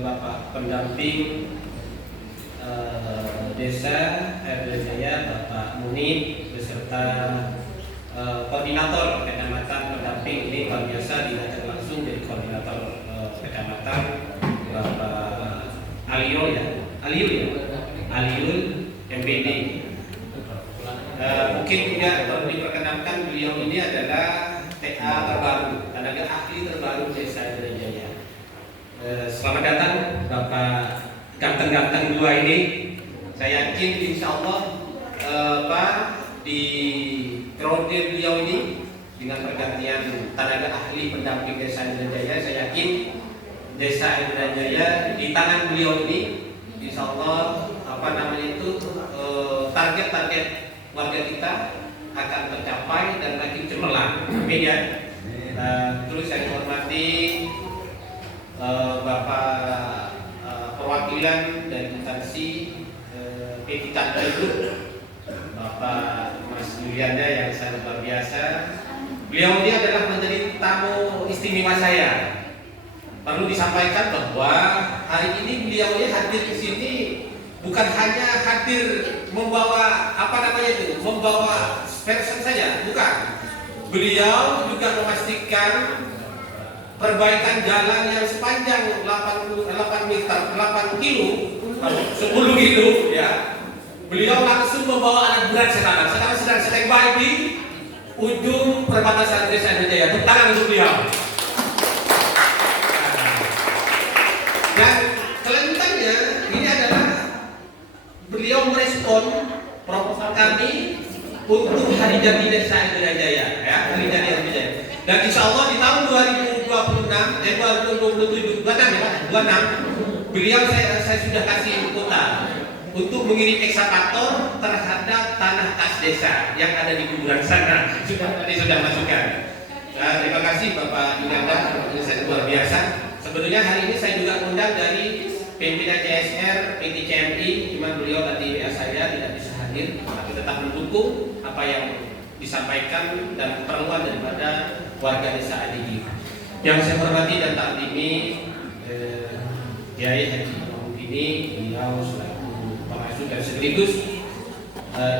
Bapak pendamping Desa RW Jaya Bapak Munib beserta koordinator kecamatan pendamping ini luar biasa diajak langsung dari koordinator kecamatan Bapak Aliul MPD. Mungkin juga perlu diperkenalkan beliau ini adalah TA terbaru, tenaga ahli terbaru Desa RW Jaya. Selamat datang Bapak ganteng-ganteng dua ini. Saya yakin insya Allah Pak di periode beliau ini dengan pergantian tenaga ahli pendamping Desa Indrajaya, saya yakin Desa Indrajaya di tangan beliau ini insya Allah target-target warga kita akan tercapai dan makin cemerlang. Amin ya. Terus saya hormati Bapak perwakilan dari instansi P3 itu Bapak Mas Yulianda yang sangat luar biasa. Beliau ini adalah menjadi tamu istimewa saya. Perlu disampaikan bahwa hari ini beliau ini hadir di sini bukan hanya hadir membawa membawa person saja, bukan. Beliau juga memastikan perbaikan jalan yang sepanjang 8 meter, 8 kilo, 10 kilo ya. Beliau langsung membawa alat berat sekarang sedang standby di ujung perbatasan Desa Indrajaya. Tepuk tangan untuk beliau. Dan kelanjutannya ini adalah beliau merespon proposal kami untuk Hari Jadi Desa Indrajaya ya, Hari Jadi Indrajaya. Dan insya Allah di tahun 2026, beliau saya sudah kasih kuota untuk mengirim ekskavator terhadap tanah kas desa yang ada di kuburan sana. Sudah masukkan. Nah, terima kasih Bapak Yunanda, saya luar biasa. Sebetulnya hari ini saya juga undang dari pimpinan CSR PT CMI, cuma beliau tadi WA saya tidak bisa hadir, tapi tetap mendukung apa yang disampaikan dan keperluan daripada warga desa Adigi. Yang saya hormati dan taklimi Kiai Haji Muhyiddin, beliau selaku pengasuh dan sekaligus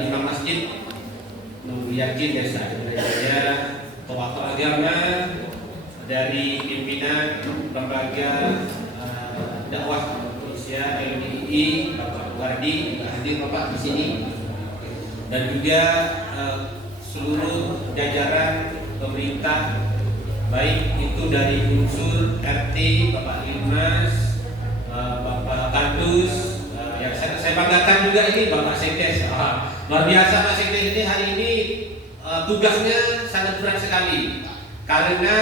Imam Masjid Nurul Yakin Desa Indrajaya, tokoh agama dari pimpinan lembaga dakwah Indonesia LDII, Bapak Wardi hadir Bapak di sini, dan juga seluruh jajaran pemerintah, baik itu dari unsur RT, Bapak Ilmas, Bapak Kandus, yang saya banggakan juga ini Bapak Sekdes. Luar biasa Pak Sekdes ini hari ini tugasnya sangat berat sekali karena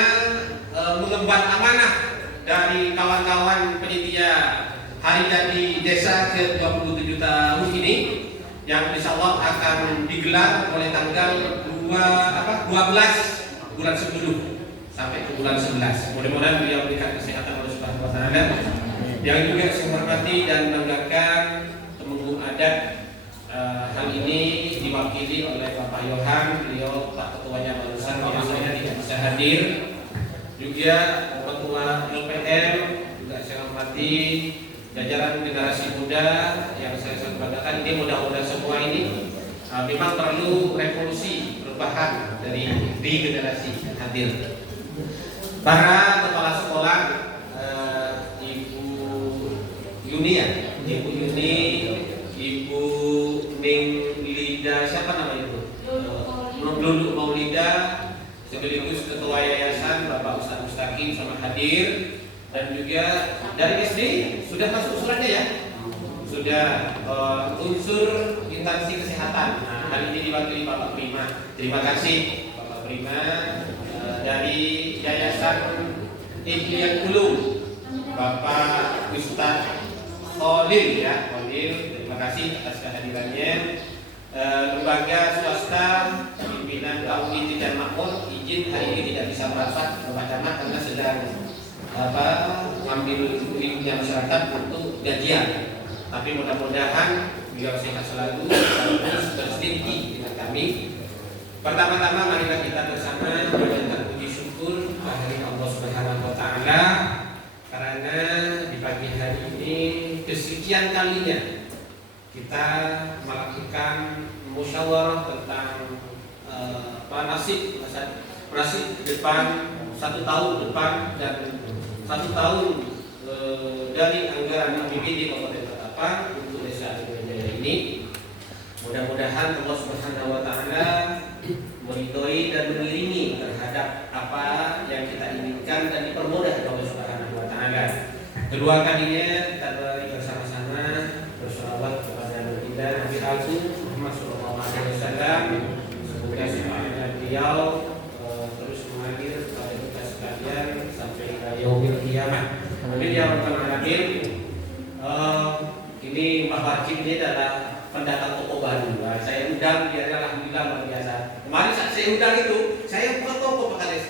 mengemban amanah dari kawan-kawan penitia Hari Jadi Desa ke-27 tahun ini yang insya Allah akan digelar mulai tanggal 12 bulan 10 sampai ke bulan 11. Mudah-mudahan beliau berikan kesehatan oleh Subhanahu wa taala. Yang juga saya hormati dan banggakan Temenggung Adat, hal ini diwakili oleh Bapak Yohan, beliau Pak Ketuanya barusan biasanya tidak bisa hadir. Juga Ketua LPM juga saya hormati, jajaran generasi muda yang saya sangat banggakan. Ini mudah-mudahan semua ini memang perlu revolusi perubahan dari generasi yang hadir. Para kepala sekolah, Ibu Yuni, Ibu Ning Lida, siapa nama itu? Lulu Maulida, sekaligus Ketua Yayasan Bapak Ustaz Mustaqim sama hadir, dan juga dari SD sudah masuk suratnya ya, sudah unsur instansi kesehatan. Nah, hari ini diwakili Bapak Prima. Terima kasih Bapak Prima. Dari Yayasan Ihlian Ulum Bapak Ustaz Khalil ya, terima kasih atas kehadirannya. Lembaga swasta pimpinan Tauhid dan Makmur izin hari ini tidak bisa merapat ke Pak Camat karena sedang mengambil ilmunya masyarakat untuk gajian. Tapi mudah-mudahan beliau sehat selalu terus bersinergi dengan kami. Pertama-tama marilah kita bersama mengucapkan puji syukur kepada Allah Subhanahu wa taala karena di pagi hari ini kesekian kalinya kita melakukan musyawarah tentang nasib depan 1 tahun depan dan 1 tahun dari anggaran APBD Kabupaten Ketapang untuk Desa Adigajaya ini. Mudah-mudahan Allah Subhanahu wa taala meridhoi dan mengiringi terhadap apa yang kita inginkan dan dipermudah oleh Allah Subhanahu wa taala. Kedua kalinya kita bersama-sama bersolawat kepada baginda Nabi Agung Muhammad sallallahu alaihi wasallam. Semoga semangat beliau terus mengalir kepada kita sekalian sampai yaumil qiyamah. Amin ya rabbal alamin. Ini Pak Hakim ini adalah pendatang toko baru. Saya undang, dia alhamdulillah luar biasa. Kemarin saat saya undang itu, saya buka toko Pak Kades.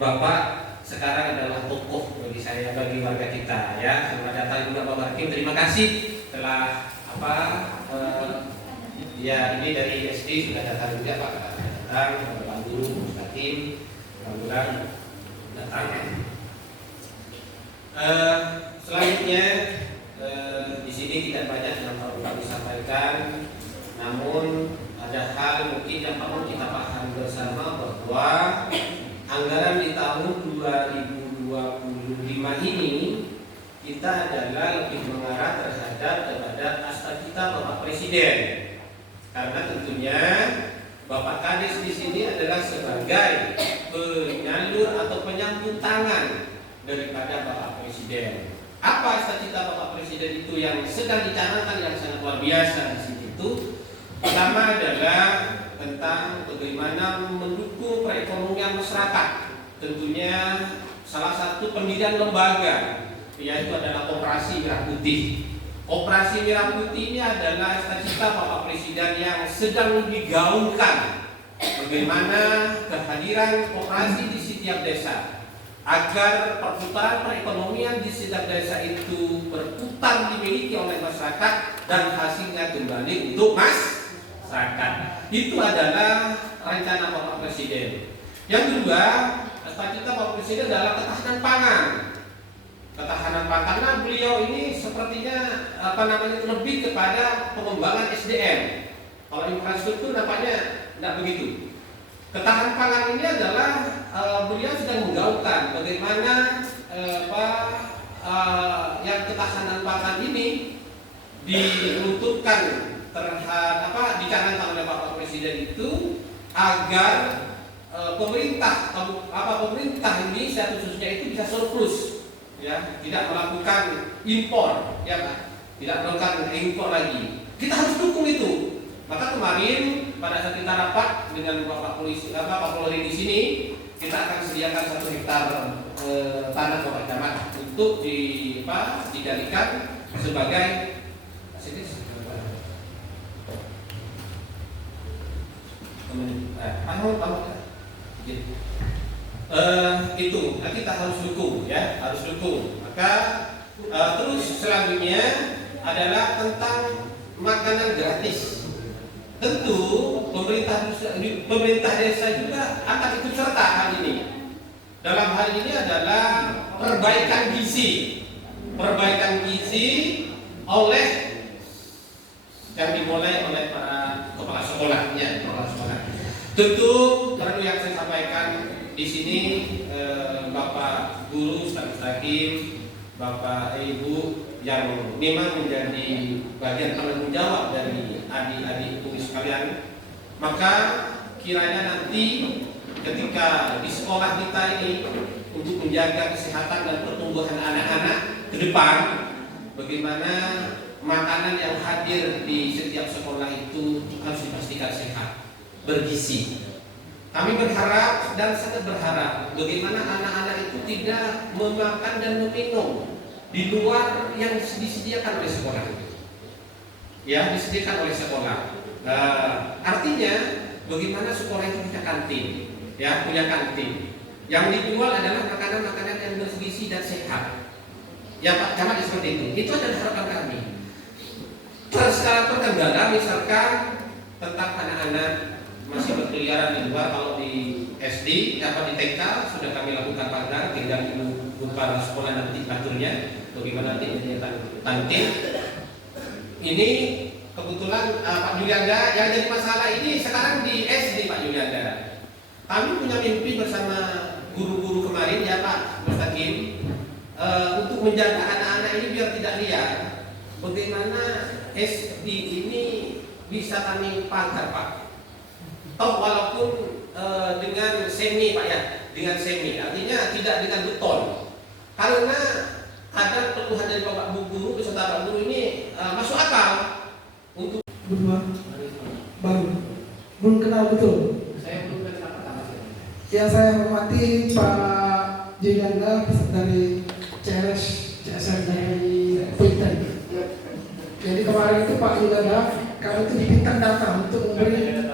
Bapak sekarang adalah tokoh bagi saya, bagi warga kita ya. Selamat datang juga Pak Hakim. Terima kasih telah ya ini dari SD sudah datang juga Pak. Datang Pak Guru, Pak Hakim, alhamdulillah datang. Selanjutnya di sini tidak banyak yang perlu kami sampaikan, namun ada hal mungkin yang perlu kita paham bersama bahwa anggaran di tahun 2025 ini kita adalah lebih mengarah terhadap kepada cita Bapak Presiden, karena tentunya Bapak Kades di sini adalah sebagai penyalur atau penyambung tangan daripada Bapak Presiden. Apa cita-cita Bapak Presiden itu yang sedang dicanangkan yang sangat luar biasa di sini itu? Pertama adalah tentang bagaimana mendukung perekonomian masyarakat. Tentunya salah satu pendirian lembaga yaitu adalah Koperasi Merah Putih. Koperasi Merah Putih ini adalah cita-cita Bapak Presiden yang sedang digaungkan. Bagaimana kehadiran koperasi di setiap desa, agar perputaran perekonomian di setiap desa itu berputar dimiliki oleh masyarakat dan hasilnya kembali untuk masyarakat. Itu adalah rencana Bapak Presiden. Yang kedua, cita-cita Bapak Presiden adalah ketahanan pangan. Ketahanan pangan karena beliau ini sepertinya lebih kepada pengembangan SDM. Kalau infrastruktur nampaknya tidak begitu. Ketahanan pangan ini adalah beliau sedang menggaungkan bagaimana yang ketahanan pangan ini dilunturkan terhadap dicanangkan oleh Bapak Presiden itu agar pemerintah ini khususnya itu bisa surplus, ya, tidak melakukan impor, ya, tidak melakukan impor lagi. Kita harus dukung itu. Maka kemarin pada saat kita rapat dengan Bapak Polri di sini, kita akan sediakan 1 hektar tanah Bapak Camat untuk dijadikan sebagai itu kita harus dukung, ya, harus dukung. Maka terus selanjutnya adalah tentang makanan gratis. Tentu pemerintah desa juga akan ikut serta hal ini. Dalam hal ini adalah perbaikan gizi oleh yang dimulai oleh para kepala sekolahnya. Tentu perlu yang saya sampaikan di sini, Bapak Guru, Ustaz Hakim, Bapak Ibu yang memang menjadi bagian penanggung jawab dari adik-adik kuis sekalian, maka kiranya nanti ketika di sekolah kita ini untuk menjaga kesehatan dan pertumbuhan anak-anak ke depan, bagaimana makanan yang hadir di setiap sekolah itu harus dipastikan sehat, bergizi. Kami berharap dan sangat berharap bagaimana anak-anak itu tidak memakan dan meminum di luar yang disediakan oleh sekolah, ya, disediakan oleh sekolah. Artinya bagaimana sekolah itu punya kantin, ya, punya kantin. Yang dijual adalah makanan-makanan yang bergizi dan sehat. Ya Pak Camat, seperti itu. Itu adalah harapan kami. Sekarang terkendala misalkan tentang anak-anak masih berkeliaran di luar. Kalau di SD, di TK sudah kami lakukan pagar, tinggal ibu kepala sekolah nanti aturnya, bagaimana nanti tantin. Ini kebetulan Pak Julianda yang jadi masalah ini sekarang di SD Pak Julianda. Kami punya mimpi bersama guru-guru kemarin ya Pak Mustaqim, untuk menjaga anak-anak ini biar tidak liar. Bagaimana SD ini bisa kami pagar Pak? Toh walaupun dengan semi Pak ya, dengan semi, artinya tidak dengan beton. Karena ada keluhan dari Bapak Bu Guru beserta Pak Guru ini masuk akal untuk berdua baru belum kenal betul. Saya belum kenal pertama sih. Yang saya hormati Pak Julianda dari CSR dari Pinten. Jadi kemarin itu Pak Julianda kami itu diminta data untuk memberi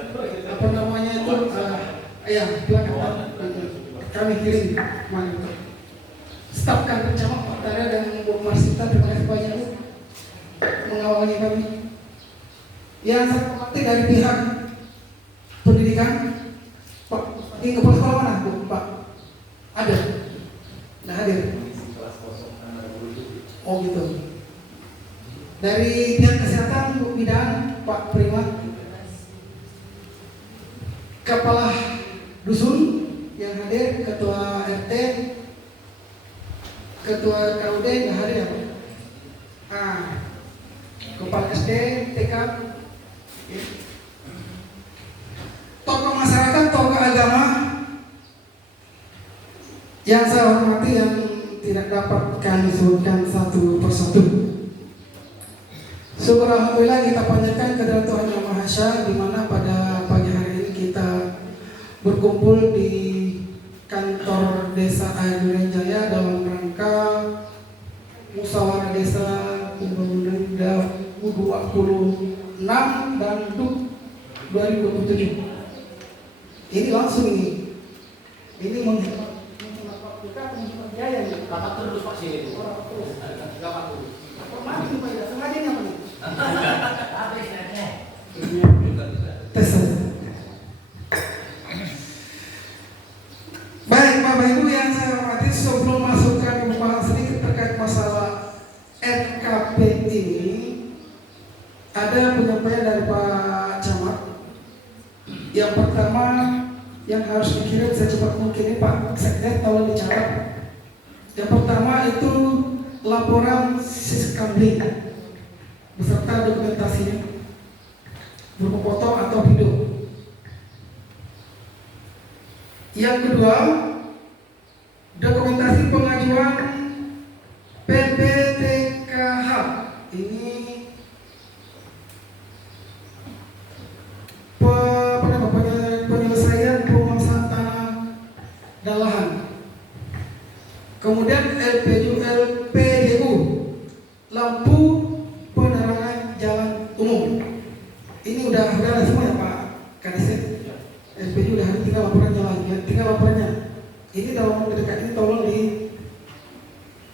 apa namanya itu plakatan kami kirim kemarin itu. Staf kantor camat Pak Tara dan Bu Marsita, terima kasih banyak mengawali kami. Yang saya hormati dari pihak pendidikan, Pak, di kepala sekolah mana Bu, Pak? Ada? Nah hadir. Oh gitu. Dari pihak kesehatan Bu Bidan, Pak Prima, kepala dusun yang hadir, ketua RT, ketua KUD yang hadir ya Pak? Kepala SD, TK, ya. Tokoh masyarakat, tokoh agama yang saya hormati yang tidak dapat kami sebutkan satu persatu. Syukur alhamdulillah kita panjatkan kepada Tuhan Yang Maha Esa, di mana pada pagi hari ini kita berkumpul di kantor Desa Air Duren Jaya dalam rangka musyawarah desa pembangunan 2026 dan 2027. Ini langsung ini menghemat kita biaya nih. Bapak terus Pak sini itu. Bapak terus. Mati tuh Pak, sengaja nih apa nih? Habis aja. Tes. Baik Bapak Ibu yang saya hormati, sebelum masuk ke pembahasan sedikit terkait masalah RKP ini, ada penyampaian dari Pak Camat. Yang pertama yang harus dikirim secepat mungkin ini Pak Sekdes, tolong dicatat. Yang pertama itu laporan siskamling beserta dokumentasinya berupa foto atau video. Yang kedua, dokumentasi pengajuan PPTKH. Ini penyelesaian permasalahan tanah dan lahan. Kemudian LPDU, lampu penerangan jalan umum. Ini udah ada semua ya Pak Kadis. LPDU udah ada, tinggal laporannya lagi ya, tinggal laporannya. Ini dalam waktu dekat ini tolong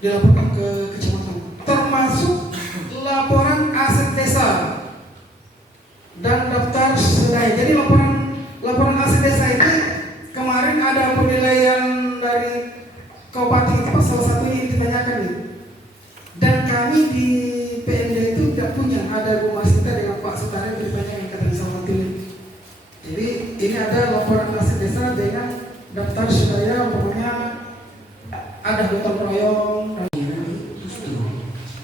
dilaporkan ke kecamatan. Termasuk laporan aset desa dan daftar sedaya. Jadi laporan aset desa ini kemarin ada penilaian dari Kabupaten itu salah satunya yang ditanyakan nih. Dan kami di PMD itu tidak punya, ada Bu Masita dengan Pak Sutara yang ditanyakan kata salah satu ini. Jadi ini ada laporan aset desa dengan daftar sedaya, umpamanya ada gotong royong.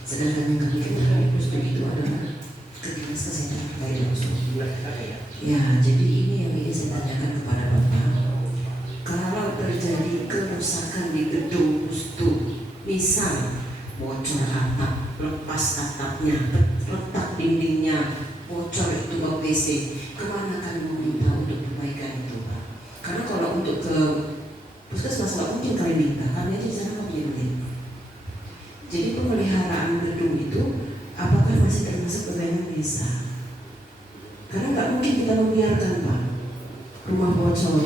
Sedangkan yang kami ketahui Pusduk itu adalah Dinas Kesehatan Bayi Langsung. Ya, jadi ini yang ingin saya tanyakan kepada Bapak. Kalau terjadi kerusakan di gedung Pusduk, misal bocor atap, lepas atapnya, retak dindingnya, bocor itu bau WC, kemana kami meminta untuk perbaikan itu Pak? Karena kalau untuk ke puskesmas nggak mungkin kami minta, kami aja di sana nggak punya duit. Jadi pemeliharaan gedung itu apakah masih termasuk kewenangan desa? Karena nggak mungkin kita membiarkan Pak rumah bocor,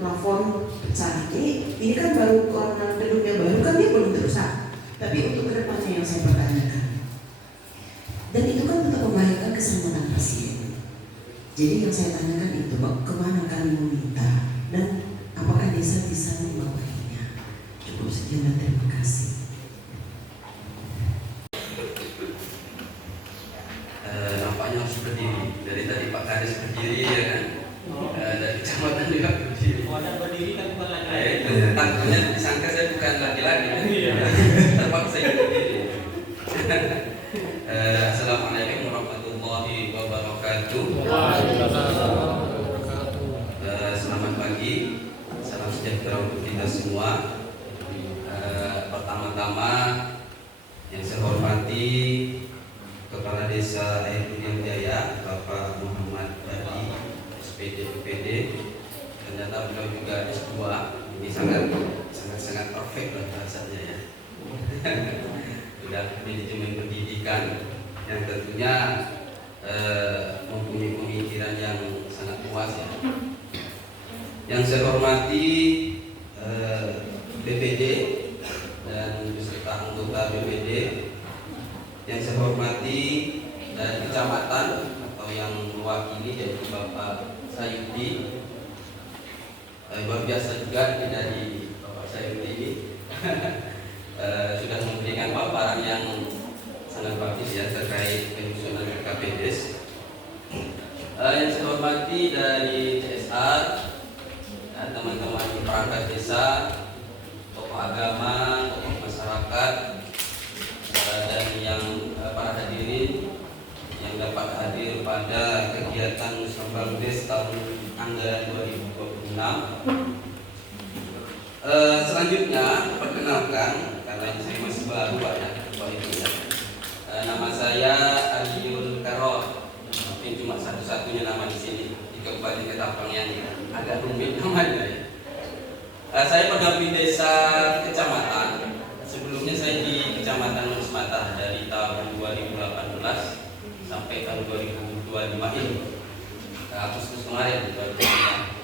plafon pecah. Ini kan baru karena gedungnya baru kan dia belum terusak. Tapi untuk kedepannya yang saya pertanyakan, dan itu kan untuk membahayakan keselamatan pasien. Jadi yang saya tanyakan itu, kemana kami meminta dan apakah desa bisa Yunda terima kasih. Nampaknya harus berdiri. Dari tadi Pak Kades berdiri ya kan. Dari kecamatan juga berdiri. Wadah berdiri kan bukan Nah, lagi. itu takutnya disangka saya bukan laki-laki. Terpaksa saya berdiri. Assalamualaikum warahmatullahi wabarakatuh. Selamat pagi, salam sejahtera untuk kita semua. Pertama-tama yang saya hormati Kepala Desa Airudin Jaya, Bapak Muhammad Dadi, SPD UPD. Ternyata beliau juga S2. Ini sangat perfect lah bahasanya ya. Sudah manajemen pendidikan yang tentunya mempunyai pemikiran yang sangat luas ya. Yang saya hormati BPD dan beserta anggota BPD, yang saya hormati dari kecamatan atau yang mewakili yaitu Bapak Sayudi. Luar biasa juga dari Bapak Sayudi ini sudah memberikan paparan yang sangat bagus ya terkait penyusunan KPDes. Yang saya hormati dari CSR, teman-teman di perangkat desa, tokoh agama, tokoh masyarakat, dan yang para hadirin yang dapat hadir pada kegiatan Musrembangdes tahun anggaran 2026. Selanjutnya perkenalkan, karena ini saya masih baru ya, nama saya Aliul Karol. Mungkin cuma satu-satunya nama di sini di Kabupaten Ketapang yang agak rumit namanya ya. Saya pendamping desa kecamatan. Sebelumnya saya di Kecamatan Lusmata dari tahun 2018 sampai tahun 2025 ini, Agustus kemarin 2025.